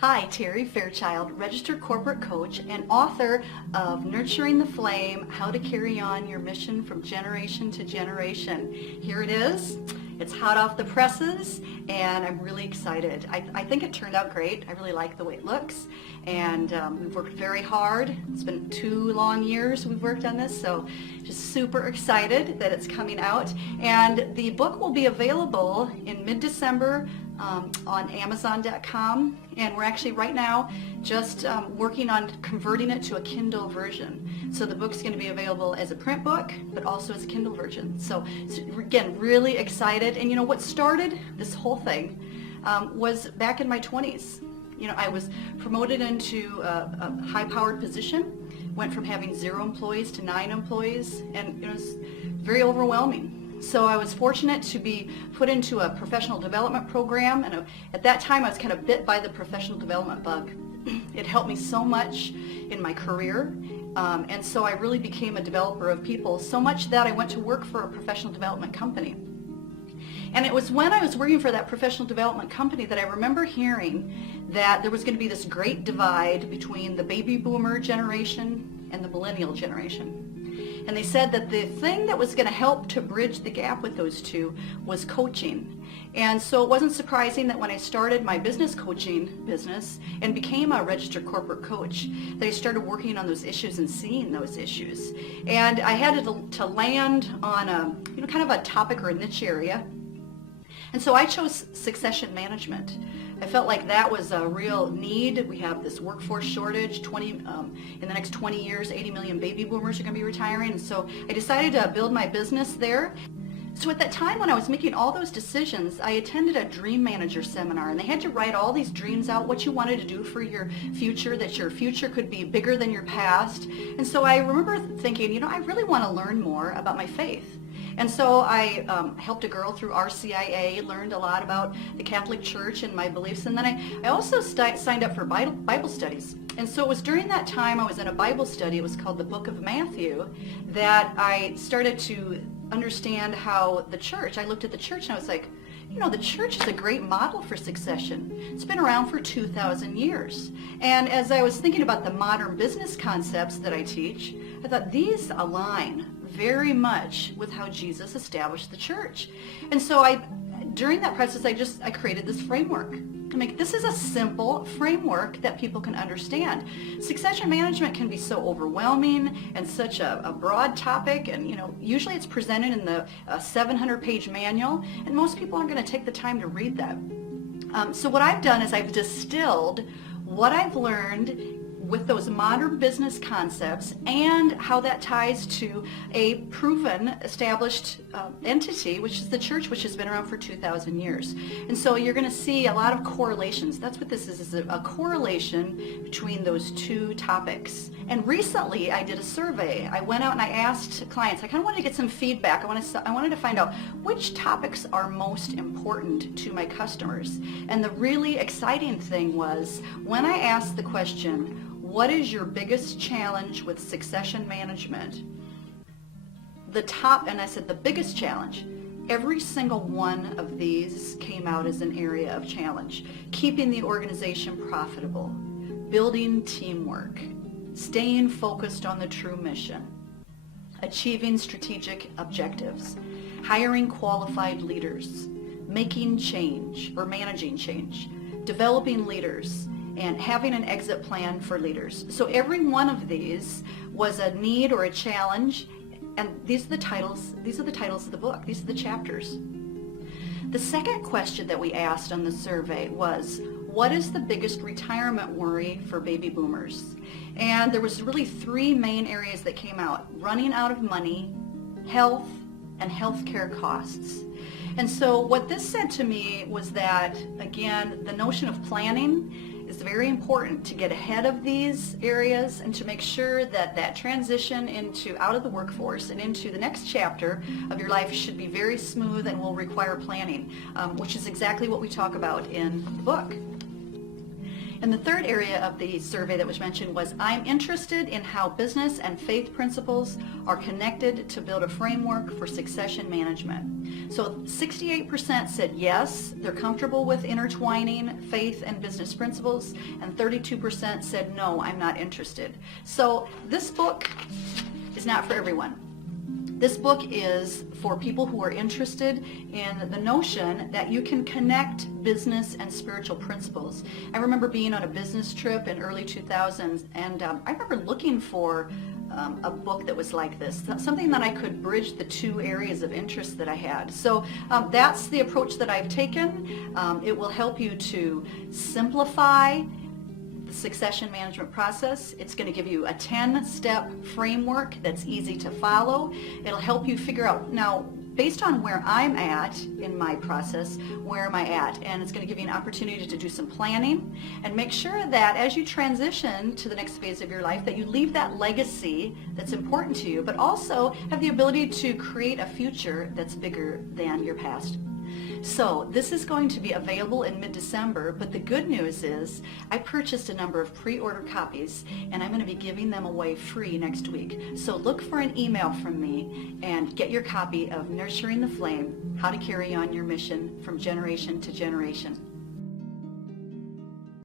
Hi, Terry Fairchild, registered corporate coach and author of Nurturing the Flame, How to Carry On Your Mission from Generation to Generation. Here it is. It's hot off the presses and I'm really excited. I think it turned out great. I really like the way it looks and we've worked very hard. It's been 2 long years we've worked on this, so just super excited that it's coming out. And the book will be available in mid-December on Amazon.com, and we're actually right now just working on converting it to a Kindle version. So the book's going to be available as a print book, but also as a Kindle version. So again, really excited. And you know what started this whole thing was back in my 20s. You know, I was promoted into a high-powered position, went from having 0 employees to 9 employees, and it was very overwhelming. So I was fortunate to be put into a professional development program, and at that time I was kind of bit by the professional development bug. It helped me so much in my career, and so I really became a developer of people, so much that I went to work for a professional development company. And it was when I was working for that professional development company that I remember hearing that there was going to be this great divide between the baby boomer generation and the millennial generation. And they said that the thing that was going to help to bridge the gap with those two was coaching. And so it wasn't surprising that when I started my business coaching business and became a registered corporate coach, that I started working on those issues and seeing those issues. And I had to land on a, kind of a topic or a niche area. And so I chose succession management. I felt like that was a real need. We have this workforce shortage. In the next 20 years, 80 million baby boomers are going to be retiring. And so I decided to build my business there. So at that time when I was making all those decisions, I attended a Dream Manager seminar, and they had to write all these dreams out, what you wanted to do for your future, that your future could be bigger than your past. And so I remember thinking, I really want to learn more about my faith. And so I helped a girl through RCIA, learned a lot about the Catholic Church and my beliefs, and then I also signed up for Bible studies. And so it was during that time I was in a Bible study, it was called the Book of Matthew, that I started to understand how the church, I looked at the church and I was like, the church is a great model for succession. It's been around for 2,000 years. And as I was thinking about the modern business concepts that I teach, I thought these align very much with how Jesus established the church. And so during that process, I created this framework. This is a simple framework that people can understand. Succession management can be so overwhelming and such a broad topic, and usually it's presented in the 700-page manual, and most people aren't going to take the time to read that. So what I've done is I've distilled what I've learned with those modern business concepts and how that ties to a proven, established entity, which is the church, which has been around for 2,000 years. And so you're going to see a lot of correlations. That's what this is a correlation between those two topics. And recently I did a survey. I went out and I asked clients, I kind of wanted to get some feedback. I wanted to find out which topics are most important to my customers. And the really exciting thing was when I asked the question, what is your biggest challenge with succession management? And I said the biggest challenge, every single one of these came out as an area of challenge. Keeping the organization profitable, building teamwork, staying focused on the true mission, achieving strategic objectives, hiring qualified leaders, making change or managing change, developing leaders, and having an exit plan for leaders. So every one of these was a need or a challenge, and these are the titles of the book. These are the chapters. The second question that we asked on the survey was, what is the biggest retirement worry for baby boomers? And there was really 3 main areas that came out: running out of money, health, and healthcare costs. And so what this said to me was that, again, the notion of planning is very important to get ahead of these areas and to make sure that that transition out of the workforce and into the next chapter of your life should be very smooth and will require planning, which is exactly what we talk about in the book. And the third area of the survey that was mentioned was, I'm interested in how business and faith principles are connected to build a framework for succession management. So 68% said yes, they're comfortable with intertwining faith and business principles, and 32% said no, I'm not interested. So this book is not for everyone. This book is for people who are interested in the notion that you can connect business and spiritual principles. I remember being on a business trip in early 2000s, and I remember looking for a book that was like this, something that I could bridge the two areas of interest that I had. So that's the approach that I've taken. It will help you to simplify the succession management process. It's going to give you a 10-step framework that's easy to follow. It'll help you figure out, now, based on where I'm at in my process, where am I at? And it's going to give you an opportunity to do some planning and make sure that as you transition to the next phase of your life, that you leave that legacy that's important to you, but also have the ability to create a future that's bigger than your past. So this is going to be available in mid-December, but the good news is I purchased a number of pre-order copies, and I'm going to be giving them away free next week. So look for an email from me and get your copy of Nurturing the Flame, How to Carry on Your Mission from Generation to Generation.